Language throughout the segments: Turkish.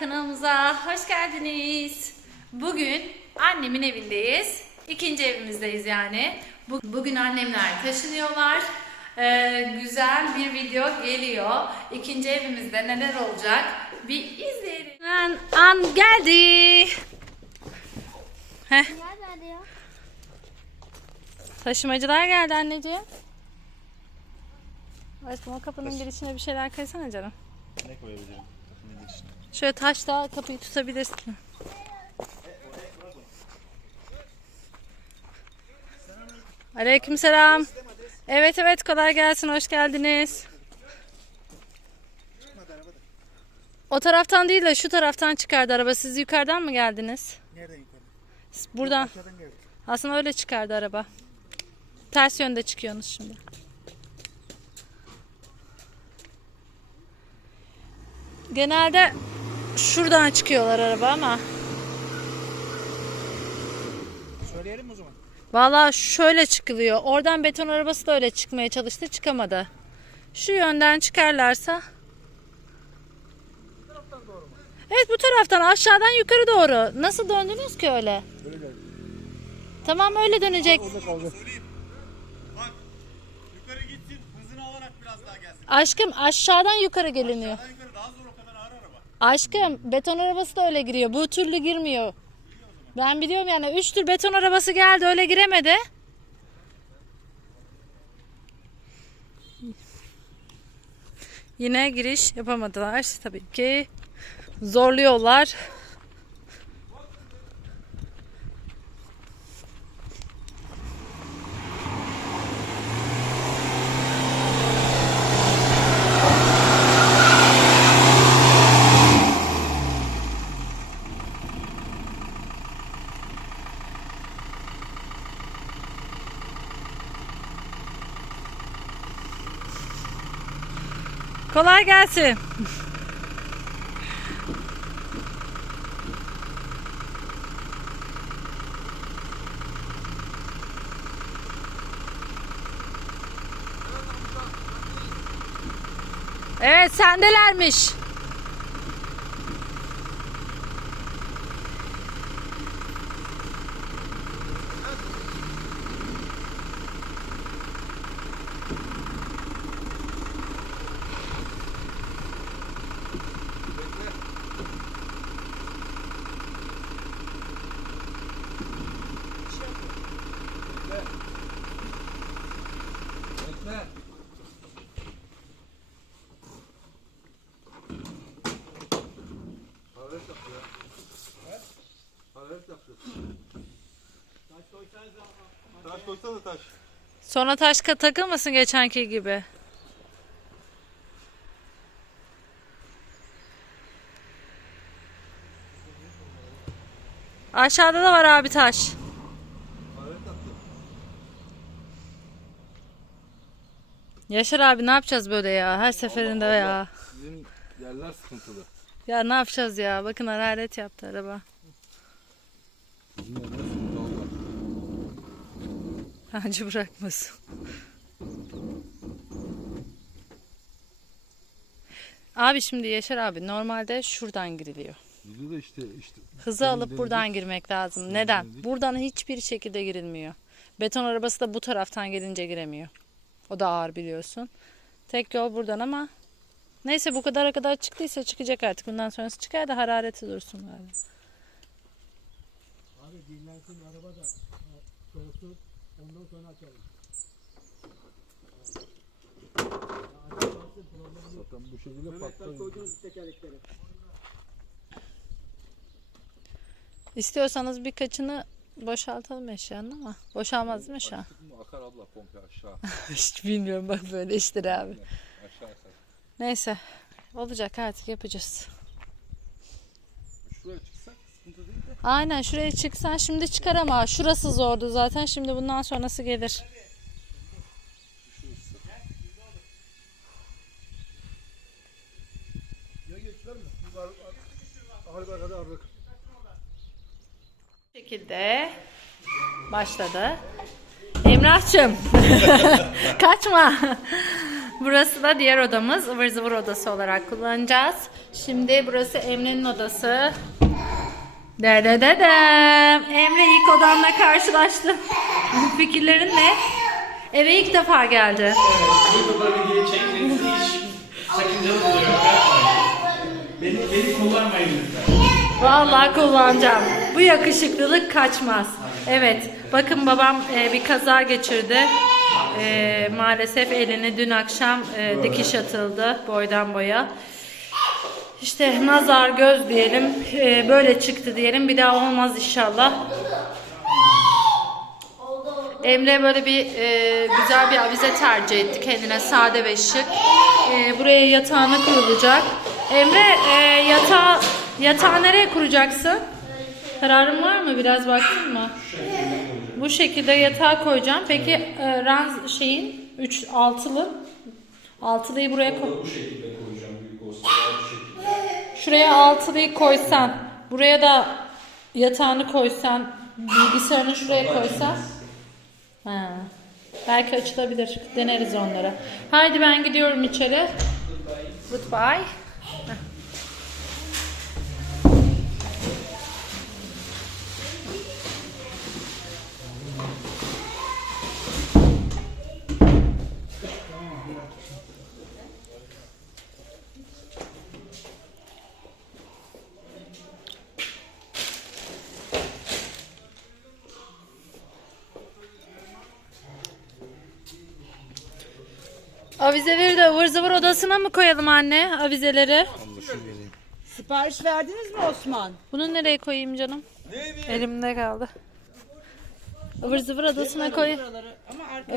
kanalımıza hoş geldiniz. Bugün annemin evindeyiz. İkinci evimizdeyiz yani. Bu- Bugün annemler taşınıyorlar. Ee, güzel bir video geliyor. İkinci evimizde neler olacak bir izleyelim. An, an geldi. Heh, taşımacılar geldi anneciğim. Aşkım o kapının girişine bir şeyler koysana canım. Ne koyabilirim? Takımın içine. Şöyle taşla kapıyı tutabilirsin. Aleykümselam. Evet evet kolay gelsin hoş geldiniz. O taraftan değil de şu taraftan çıkardı araba. Siz yukarıdan mı geldiniz? Nereden yukarı? Siz Buradan. Aslında öyle çıkardı araba. Ters yönde çıkıyorsunuz şimdi. Genelde şuradan çıkıyorlar araba ama. Söyleyelim mi o zaman? Valla şöyle çıkılıyor. Oradan beton arabası da öyle çıkmaya çalıştı çıkamadı. Şu yönden çıkarlarsa. Evet bu taraftan aşağıdan yukarı doğru. Nasıl döndünüz ki öyle? Böyle. Tamam öyle dönecek. Orada kaldı. Söyleyeyim. Bak yukarı gitsin hızını alarak biraz daha gelsin. Aşkım aşağıdan yukarı geliniyor. Daha yukarı daha zor o kadar ağır araba. Aşkım beton arabası da öyle giriyor. Bu türlü girmiyor. Ben biliyorum yani 3 tür beton arabası geldi öyle giremedi. Yine giriş yapamadılar tabii ki. Zorluyorlar. Kolay gelsin. Evet sendelermiş. Taş koysana taş. Sonra taş takılmasın geçenki gibi. Aşağıda da var abi taş. Yaşar abi ne yapacağız böyle ya her seferinde ya. Sizin yerler sıkıntılı. Ya ne yapacağız ya bakın hararet yaptı araba. Sizin yerler sıkıntılı Allah. Bence bırakmasın. Abi şimdi Yaşar abi normalde şuradan giriliyor. De işte işte Hızı alıp denedik. buradan girmek lazım. Neden? denedik. Buradan hiçbir şekilde girilmiyor. Beton arabası da bu taraftan gelince giremiyor. O da ağır biliyorsun. Tek yol buradan ama neyse bu kadara kadar çıktıysa çıkacak artık. Bundan sonrası çıkar da harareti dursun böyle. zaten bu şekilde patlar. İstiyorsanız birkaçını boşaltalım eşyanın ama boşalmaz değil mi şu an? Akar abla komple aşağı. Hiç bilmiyorum bak böyle işler abi. Aşağı akar. Neyse olacak artık yapacağız. Şuraya çıksak sıkıntı değil de. Aynen şuraya çıksan şimdi çıkar ama şurası zordu zaten şimdi bundan sonrası gelir. Bu şekilde başladı. Emrah'cığım kaçma. Burası da diğer odamız. ıvır zıvır odası olarak kullanacağız. Şimdi burası Emre'nin odası. De de de de. Emre ilk odamla karşılaştı. Fikirlerin ne? Eve ilk defa geldi. YouTube'a video çekmenizde hiç sakıncalı duruyor. Beni, beni kullanmayın lütfen. Vallahi kullanacağım. Bu yakışıklılık kaçmaz. Evet. Bakın babam e, bir kaza geçirdi. E, maalesef elini dün akşam e, dikiş atıldı boydan boya. İşte nazar göz diyelim. e, böyle çıktı diyelim. Bir daha olmaz inşallah. Emre böyle bir e, güzel bir avize tercih etti kendine sade ve şık. E, buraya yatağına kurulacak. Emre e, yatağı yatağı nereye kuracaksın? Kararın var mı? Biraz baktın mı? Bu şekilde yatağa koyacağım. Peki e, ranz şeyin 3 altılı altılıyı buraya koy. Bu şekilde koyacağım büyük olsun. Bu şekilde. Şuraya altılıyı koysan, buraya da yatağını koysan, bilgisayarını şuraya koysan. Ha. Belki açılabilir. Deneriz onlara. Haydi ben gidiyorum içeri. Goodbye. Heh. Avizeleri de ıvır zıvır odasına mı koyalım anne avizeleri? Sipariş verdiniz mi Osman? Bunu nereye koyayım canım? Elimde kaldı. Ivır zıvır odasına koy.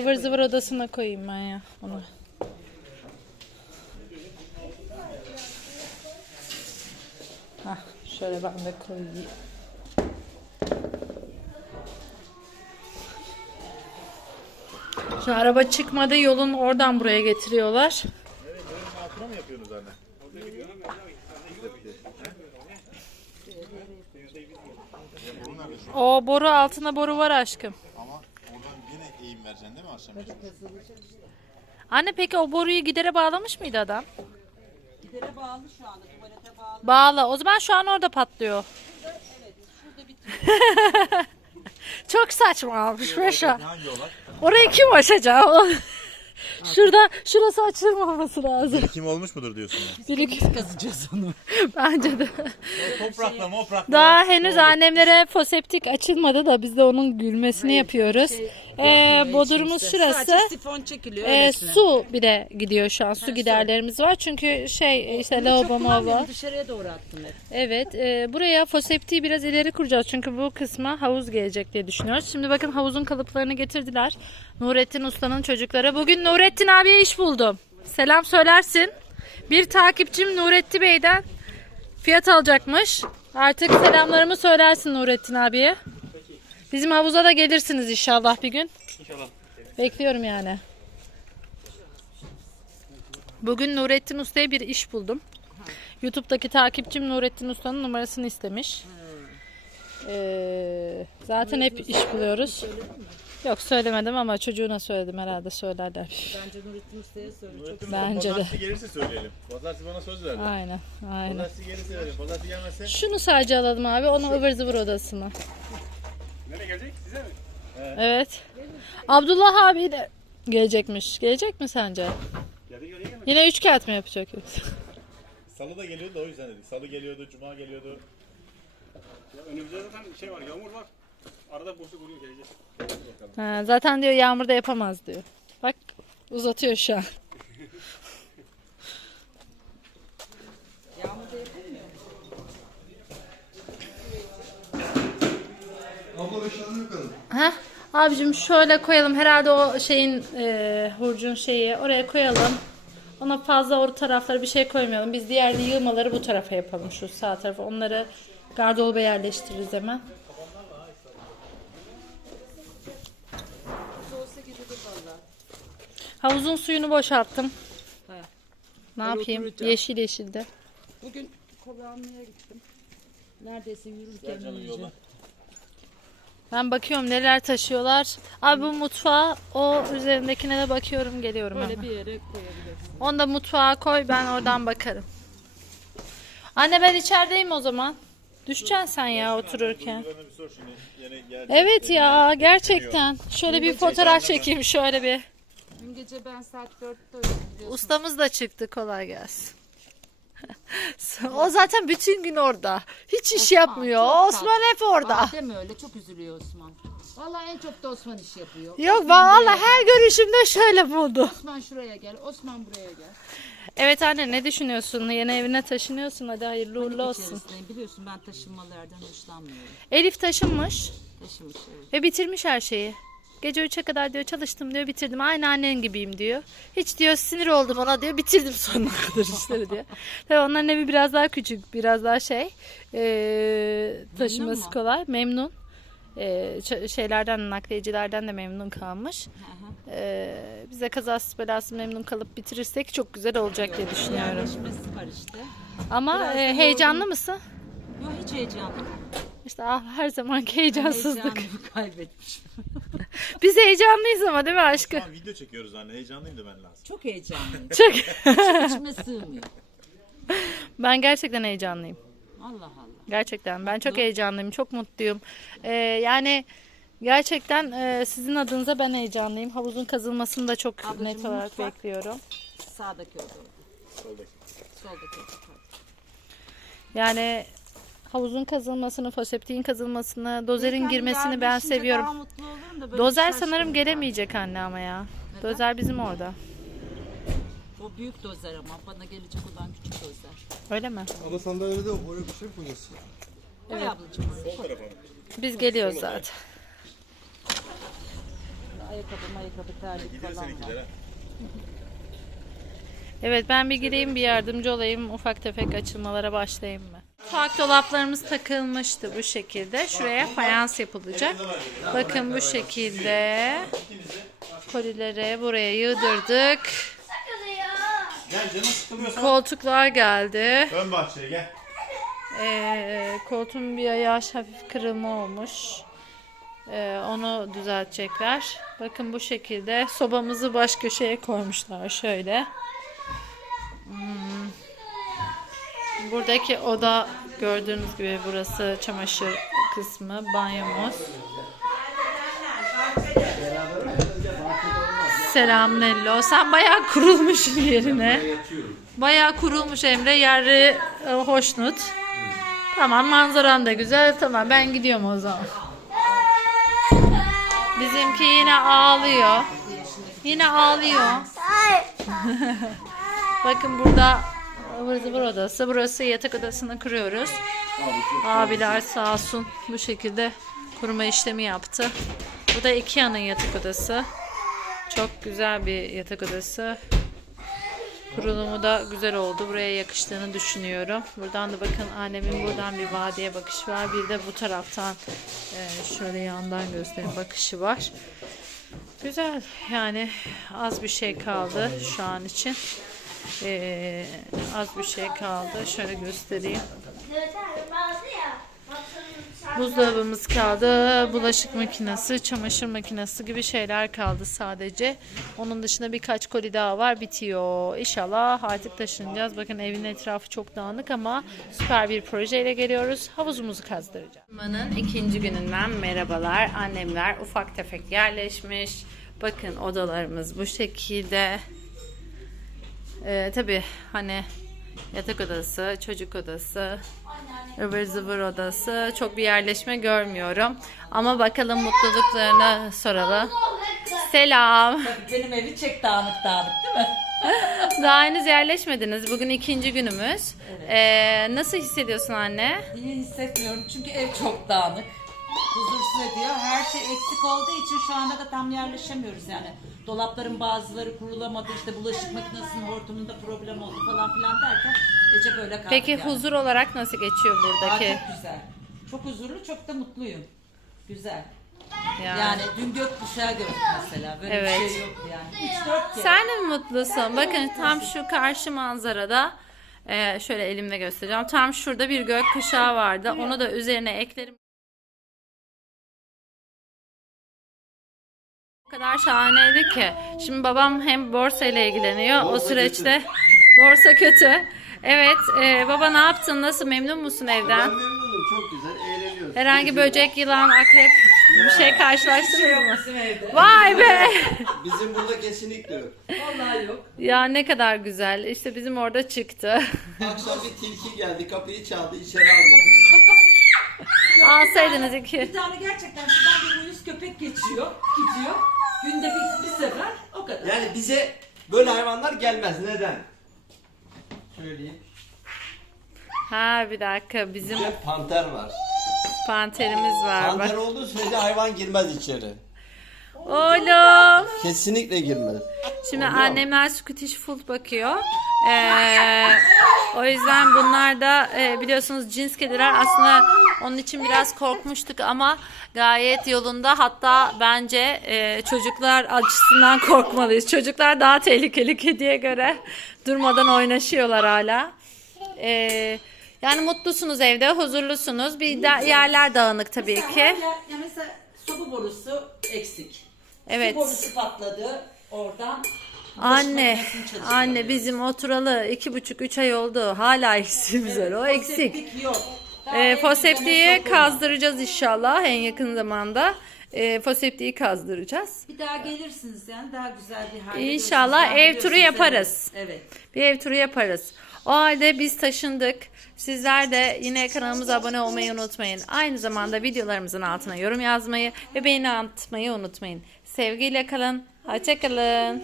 Ivır zıvır odasına koyayım ben ya onu. Hah, şöyle ben de koyayım. Şu araba çıkmadı yolun oradan buraya getiriyorlar. Altına mı yapıyorsunuz anne? O boru altında boru var aşkım. Ama oradan yine eğim vereceksin değil mi akşam? Anne peki o boruyu gidere bağlamış mıydı adam? gidere bağlı şu anda. Tuvalete bağlı. Bağla. O zaman şu an orada patlıyor. Çok saçma olmuş Reşa. Hangi olay? Orayı kim açacak? Şurada, şurası açılmaması lazım. Kim olmuş mudur diyorsun? Birik Kazacağız onu. bence de. Toprakla moprakla. Daha henüz annemlere foseptik açılmadı da biz de onun gülmesini yapıyoruz. Ee, bodurumuz şurası. Sadece sifon çekiliyor öylesine. su bir de gidiyor şu an. Su giderlerimiz var. Çünkü şey işte Çok lavabo mava. kullanmıyorum, Dışarıya doğru attım hep. Evet, e, buraya foseptiği biraz ileri kuracağız çünkü bu kısma havuz gelecek diye düşünüyoruz. Şimdi bakın havuzun kalıplarını getirdiler. Nurettin Usta'nın çocukları. Bugün Nurettin abiye iş buldum. Selam söylersin. Bir takipçim Nurettin Bey'den fiyat alacakmış. Artık selamlarımı söylersin Nurettin abiye. Bizim havuza da gelirsiniz inşallah bir gün. İnşallah. Bekliyorum yani. Bugün Nurettin Usta'ya bir iş buldum. YouTube'daki takipçim Nurettin Usta'nın numarasını istemiş. Ee, zaten hep iş buluyoruz. Yok söylemedim ama çocuğuna söyledim herhalde söylerler. Bence Nurettin Usta'ya söyle. Çok Bence de. Pazartesi gelirse söyleyelim. Pazartesi bana söz verdi. Aynen, aynen. Pazartesi gelirse söyleyelim. Pazartesi gelmezse. Şunu sadece alalım abi, onu ıvır zıvır odasına. Nereye gelecek? Size mi? Evet. Abdullah abi de gelecekmiş. Gelecek mi sence? Geldi geldi gelmedi. Yine üç kağıt mı yapacak yoksa? Salı da geliyordu da o yüzden dedik. Salı geliyordu, cuma geliyordu. Ya önümüzde zaten şey var, yağmur var. Arada boşluk oluyor gelecek. Ha, zaten diyor yağmurda yapamaz diyor. Bak uzatıyor şu an. Abla beş tane bakalım. Heh, abicim şöyle koyalım. Herhalde o şeyin e, hurcun şeyi oraya koyalım. Ona fazla o taraflara bir şey koymayalım. Biz diğer yığmaları bu tarafa yapalım. Şu sağ tarafa. Onları gardıroba yerleştiririz hemen. Havuzun suyunu boşalttım. Ne yapayım? oturacağım. Yeşil yeşilde. Bugün almaya gittim. Neredeyse yürürken yiyeceğim. Ben bakıyorum neler taşıyorlar. Abi bu mutfağa o üzerindekine de bakıyorum geliyorum Böyle hemen. bir yere koyabilirsin. Onu da mutfağa koy ben oradan bakarım. Anne ben içerideyim o zaman. Düşeceksin sen ya otururken. Evet ya gerçekten. Şöyle bir fotoğraf çekeyim şöyle bir. Dün gece ben saat 4'te uyudum. Ustamız da çıktı kolay gelsin. O zaten bütün gün orada. Hiç iş Osman, yapmıyor. çok Osman hep orada. Aa, deme öyle çok üzülüyor Osman. Vallahi en çok da Osman iş yapıyor. Yok Osman vallahi buraya her görüşümde şöyle buldu. gel. Osman şuraya gel. Osman buraya gel. Evet anne ne düşünüyorsun? Yeni evine taşınıyorsun. Hadi hayırlı uğurlu olsun. İçerisindeyim. Biliyorsun ben taşınmalardan hoşlanmıyorum. Elif taşınmış Taşımış evet. ve bitirmiş her şeyi. Gece 3'e kadar diyor çalıştım diyor bitirdim. Aynı annen gibiyim diyor. Hiç diyor sinir oldum ona diyor bitirdim sonuna kadar işleri diyor. Tabii onların evi biraz daha küçük biraz daha şey ee, taşıması mu? kolay memnun. Ç- şeylerden nakliyecilerden de memnun kalmış. Ee, bize kazasız belasız memnun kalıp bitirirsek çok güzel olacak diye düşünüyorum. Ama Biraz e, heyecanlı yorgun. mısın? Yok hiç heyecanlı. İşte ah, her zamanki heyecansızlık. Heyecanımı kaybetmişim. Biz heyecanlıyız ama değil mi aşkım? Tamam video çekiyoruz anne. Heyecanlıyım da ben lazım. Çok heyecanlıyım. Çok. İçime sığmıyor. ben gerçekten heyecanlıyım. Allah Allah. Gerçekten ben çok heyecanlıyım, çok mutluyum. Ee, yani gerçekten e, sizin adınıza ben heyecanlıyım. Havuzun kazılmasını da çok Ablacığım, net olarak mutfak. bekliyorum. Sağdaki oda. Soldaki. Soldaki. Yani havuzun kazılmasını, foseptiğin kazılmasını, dozerin Kendi girmesini ben seviyorum. Daha mutlu olurum da böyle Dozer sanırım gelemeyecek anne ama ya. Dozer bizim orada. O büyük dozer ama bana gelecek olan küçük dozer. Öyle mi? Ada sandalyede oraya bir şey koyuyorsun. Evet. ablacığım. Biz geliyoruz zaten. Ayakkabı ayakkabı terlik falan var. Evet ben bir gireyim bir yardımcı olayım. Ufak tefek açılmalara başlayayım mı? Mutfak dolaplarımız takılmıştı bu şekilde. Şuraya fayans yapılacak. Bakın bu şekilde kolileri buraya yığdırdık. Gel canım sıkılıyorsan Koltuklar geldi. ön bahçeye gel. Ee, koltuğun bir ayağı hafif kırılma olmuş. Ee, onu düzeltecekler. Bakın bu şekilde sobamızı baş köşeye koymuşlar şöyle. Hmm. Buradaki oda gördüğünüz gibi burası çamaşır kısmı, banyomuz. Selam Nello. Sen bayağı kurulmuşsun yerine. Bayağı kurulmuş Emre. Yeri e, hoşnut. Tamam manzaran da güzel. Tamam ben gidiyorum o zaman. Bizimki yine ağlıyor. Yine ağlıyor. Bakın burada ıvır zıvır odası. Burası yatak odasını kuruyoruz. Abiler sağ olsun bu şekilde kuruma işlemi yaptı. Bu da Ikea'nın yatak odası. Çok güzel bir yatak odası. Kurulumu da güzel oldu. Buraya yakıştığını düşünüyorum. Buradan da bakın annemin buradan bir vadiye bakışı var. Bir de bu taraftan e, şöyle yandan göstereyim bakışı var. Güzel yani az bir şey kaldı şu an için. E, az bir şey kaldı. Şöyle göstereyim. Buzdolabımız kaldı, bulaşık makinesi, çamaşır makinesi gibi şeyler kaldı sadece. Onun dışında birkaç koli daha var, bitiyor. İnşallah artık taşınacağız. Bakın evin etrafı çok dağınık ama süper bir projeyle geliyoruz. Havuzumuzu kazdıracağız. Manın ikinci gününden merhabalar. Annemler ufak tefek yerleşmiş. Bakın odalarımız bu şekilde. Ee, tabii hani yatak odası, çocuk odası, ıvır zıvır odası. Çok bir yerleşme görmüyorum. Ama bakalım mutluluklarını soralım. Selam. Benim evi çek dağınık dağınık değil mi? Daha henüz yerleşmediniz. Bugün ikinci günümüz. Ee, nasıl hissediyorsun anne? İyi hissetmiyorum çünkü ev çok dağınık. Huzursuz ediyor. Her şey eksik olduğu için şu anda da tam yerleşemiyoruz yani. Dolapların bazıları kurulamadı. işte bulaşık makinesinin hortumunda problem oldu falan filan derken Ece böyle kaldı. Peki yani. huzur olarak nasıl geçiyor Aa, buradaki? çok güzel. Çok huzurlu, çok da mutluyum. Güzel. Yani. Yani dün gökkuşağı gördük mesela. Böyle Evet. bir şey yoktu yani. 3-4 kere. Sen de mi mutlusun? Bakın tam şu karşı manzarada e, şöyle elimle göstereceğim. Tam şurada bir gökkuşağı vardı. Onu da üzerine eklerim. Kadar şahaneydi ki. Şimdi babam hem borsa ile ilgileniyor. o süreçte borsa kötü. Evet, e, baba ne yaptın? Nasıl memnun musun evden? Ben memnunum çok güzel eğleniyoruz. Herhangi böcek, yılan, akrep bir şey karşılaştınız mı? Bizim evde. Vay be! Bizim burada kesinlikle yok. Vallahi yok. Ya ne kadar güzel. İşte bizim orada çıktı. Akşam bir tilki geldi kapıyı çaldı içeri almadı. Alsaydınız iki. Bir tane gerçekten şuradan bir uyuz köpek geçiyor, gidiyor. Günde bir, bir sefer o kadar. Yani bize böyle hayvanlar gelmez neden? Söyleyeyim. Ha bir dakika bizim Bir de panter var. panterimiz var. Panter Bak. olduğu sürece hayvan girmez içeri. Oğlum. Kesinlikle girmez. Şimdi annemler Scottish Fold bakıyor. Ee, o yüzden bunlar da e, biliyorsunuz cins kediler. Aslında onun için biraz korkmuştuk ama gayet yolunda. Hatta bence e, çocuklar açısından korkmalıyız. Çocuklar daha tehlikeli kediye göre durmadan oynaşıyorlar hala. Ee, yani mutlusunuz evde, huzurlusunuz. Bir de yerler dağınık tabii Mesela ki. Ya, ya mesela soba borusu eksik. Evet. Su borusu patladı oradan. Anne, anne bizim oturalı iki buçuk üç ay oldu. Hala eksiğimiz var. O eksik. Yok. E, en foseptiği kazdıracağız inşallah en yakın zamanda. E, foseptiği kazdıracağız. Bir daha gelirsiniz yani daha güzel bir hale İnşallah görürsünüz. ev turu biliyorsunuz, yaparız. Evet. evet. Bir ev turu yaparız. O halde biz taşındık. Sizler de yine kanalımıza abone olmayı unutmayın. Aynı zamanda videolarımızın altına yorum yazmayı ve beğeni atmayı unutmayın. Sevgiyle kalın. Hoşçakalın.